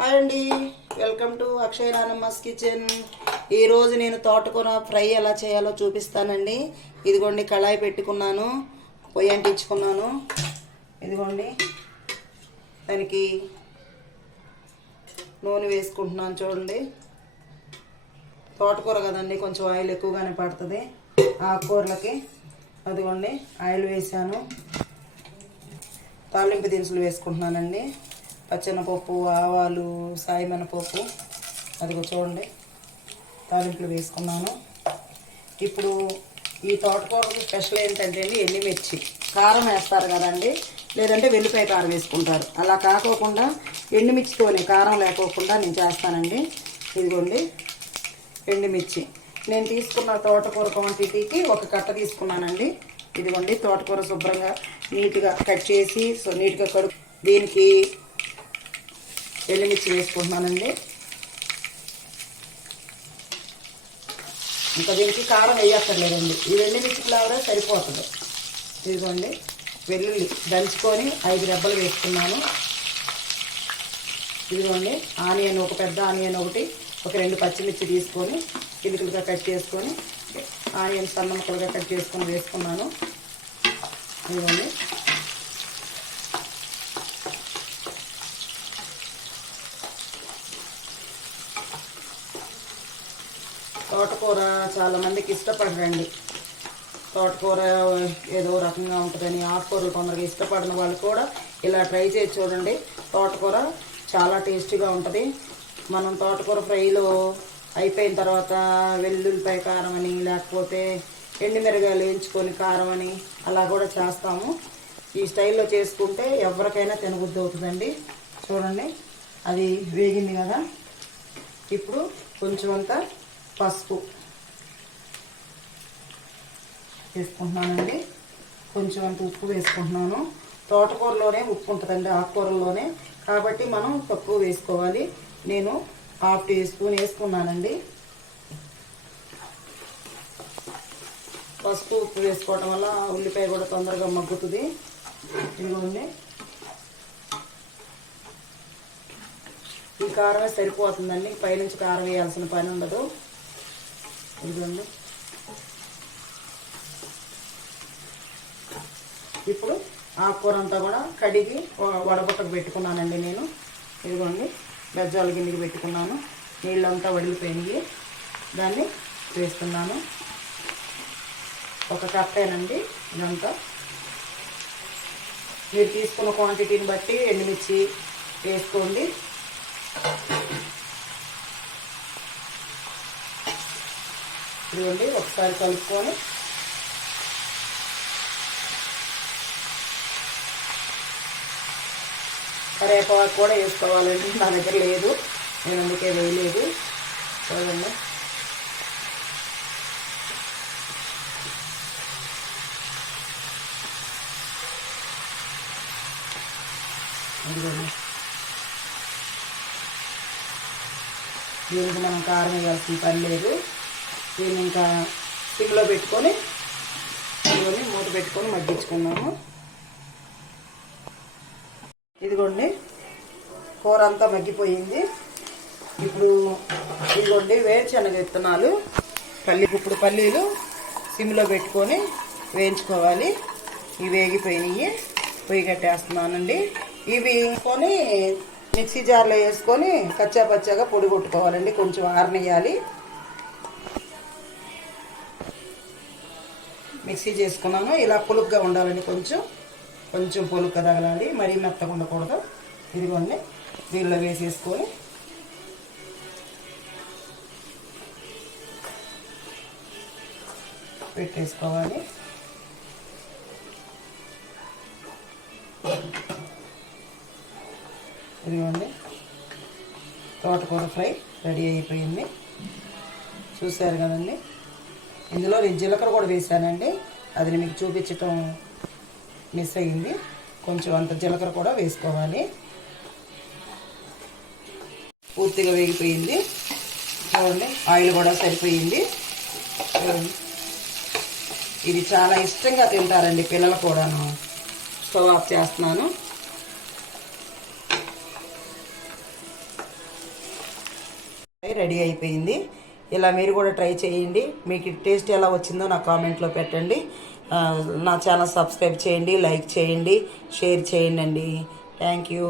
Hi అండి. Welcome to Akshay నానమ్మస్ kitchen. ఈరోజు నేను తోటకూర ఫ్రై ఎలా చేయాలో చూపిస్తానండి. ఇదిగోండి కళాయి పెట్టుకున్నాను. పొయ్యి అంటించుకున్నాను. ఇదిగోండి దానికి నూనె వేసుకుంటున్నాను చూడండి. తోటకూర కదండి కొంచెం ఆయిల్ ఎక్కువగానే పడుతుంది. ఆకుకూరలకి అదిగోండి ఆయిల్ వేసాను తాలింపు దినుసులు వేసుకుంటున్నానండి. పచ్చెనపప్పు ఆవాలు సాయిమినపప్పు అదిగో చూడండి. తాలింపులు వేసుకున్నాను. ఇప్పుడు ఈ తోటకూరకు స్పెషల్ ఏంటంటే అండి ఎండుమిర్చి. కారం వేస్తారు కదండి. లేదంటే వెల్లిపాయ కారం వేసుకుంటారు. అలా కాకోకుండా ఎండుమిర్చితోనే కారం లేకోకుండా నేను చేస్తానండి. ఇదిగోండి. ఎండుమిర్చి. నేను తీసుకున్న తోటకూర క్వాంటిటీకి ఒక కట్ట తీసుకున్నానండి. ఇదిగోండి తోటకూర శుభ్రంగా నీట్గా కట్ చేసి సో నీట్గా కడుపు దీనికి ఎండుమిర్చి వేసుకుంటున్నానండి. ఇంకా దీనికి కారం వేయక్కర్లేదండి. ఈ వెల్లుమిర్చి ఫ్లేవరే సరిపోతుంది. ఇదిగోండి వెల్లుల్లి దంచుకొని ఐదు రెబ్బలు వేసుకున్నాను. ఇదిగోండి ఆనియన్ ఒక పెద్ద ఆనియన్ ఒకటి ఒక రెండు పచ్చిమిర్చి తీసుకొని చిలుకలుగా కట్ చేసుకొని ఆనియన్ సన్న ముక్కలుగా కట్ చేసుకొని వేసుకున్నాను. ఇదిగోండి. తోటకూర చాలా మందికి ఇష్టపడరండి. తోటకూర ఏదో రకంగా ఉంటుందని ఆకుకూరలు కొందరికి ఇష్టపడిన వాళ్ళు కూడా ఇలా ట్రై చేసి చూడండి. తోటకూర చాలా టేస్టీగా ఉంటుంది. మనం తోటకూర ఫ్రైలో అయిపోయిన తర్వాత వెల్లుల్లిపాయ కారం అని లేకపోతే ఎండుమిరగాయలు వేయించుకొని కారం అని అలా కూడా చేస్తాము. ఈ స్టైల్లో చేసుకుంటే ఎవరికైనా తినబుద్ధి అవుతుందండి. చూడండి అది వేగింది కదా. ఇప్పుడు కొంచెం అంతా పసుపు. వేసుకుంటున్నానండి. కొంచెం అంత ఉప్పు వేసుకుంటున్నాను. తోటకూరలోనే ఉప్పు ఉంటుందండి ఆకుకూరల్లోనే. కాబట్టి మనం తక్కువ వేసుకోవాలి. నేను హాఫ్ టీ స్పూన్ వేసుకున్నానండి. పసుపు ఉప్పు వేసుకోవటం వల్ల ఉల్లిపాయ కూడా తొందరగా మగ్గుతుంది. ఇదిగోండి. ఈ కారమే సరిపోతుందండి. పైనుంచి కారం వేయాల్సిన పని ఉండదు. ఇదిగోండి. ఇప్పుడు ఆకుకూర అంతా కూడా కడిగి వడబుట్టకు పెట్టుకున్నానండి నేను. ఇదిగోండి బెజ్జాల గిన్నెకి పెట్టుకున్నాను. నీళ్ళంతా వడిలిపోయినాయి. దాన్ని వేస్తున్నాను. ఒక కప్పేనండి ఇదంతా. మీరు తీసుకున్న క్వాంటిటీని బట్టి ఎండుమిర్చి వేసుకోండి. ఇదిగోండి ఒకసారి కలుపుకొని. కరేపాకు కూడా వేసుకోవాలండి నా దగ్గర లేదు. నేను అందుకే వేయలేదు. చూడండి. దీనికి మనం కారం వేయాల్సిన పని లేదు. దీన్ని ఇంకా సిమ్లో పెట్టుకొని ఇదిగోండి మూత పెట్టుకొని మగ్గించుకున్నాము. ఇదిగోండి కూర అంతా మగ్గిపోయింది. ఇప్పుడు ఇదిగోండి వేరుశనగ విత్తనాలు పల్లి ఇప్పుడు పల్లీలు సిమ్లో పెట్టుకొని వేయించుకోవాలి. ఇవి వేగిపోయినాయి పొయ్యి కట్టేస్తున్నానండి. ఇవి కొని మిక్సీ జార్లో వేసుకొని కచ్చా పచ్చాగా పొడి కొట్టుకోవాలండి కొంచెం ఆరనియాలి మిక్సీ చేసుకున్నాను. ఇలా పులుపుగా ఉండాలండి కొంచెం కొంచెం పులుగ్గా తగలాలి. మరీ మెత్తగా ఉండకూడదు. ఇదిగోండి దీనిలో వేసేసుకొని. పెట్టేసుకోవాలి. ఇదిగోండి తోటకూర ఫ్రై రెడీ అయిపోయింది. చూశారు కదండి? ఇందులో నేను జీలకర్ర కూడా వేసానండి అది మీకు చూపించటం మిస్ అయ్యింది. కొంచెం అంత జీలకర్ర కూడా వేసుకోవాలి. పూర్తిగా వేగిపోయింది. చూడండి ఆయిల్ కూడా సరిపోయింది. ఇది చాలా ఇష్టంగా తింటారండి పిల్లలు కూడాను. స్టవ్ ఆఫ్ చేస్తున్నాను. రెడీ అయిపోయింది. ఇలా మీరు కూడా ట్రై చేయండి. మీకు టేస్ట్ ఎలా వచ్చిందో నా కామెంట్లో పెట్టండి. నా ఛానల్ సబ్స్క్రైబ్ చేయండి లైక్ చేయండి షేర్ చేయండి అండి. Thank you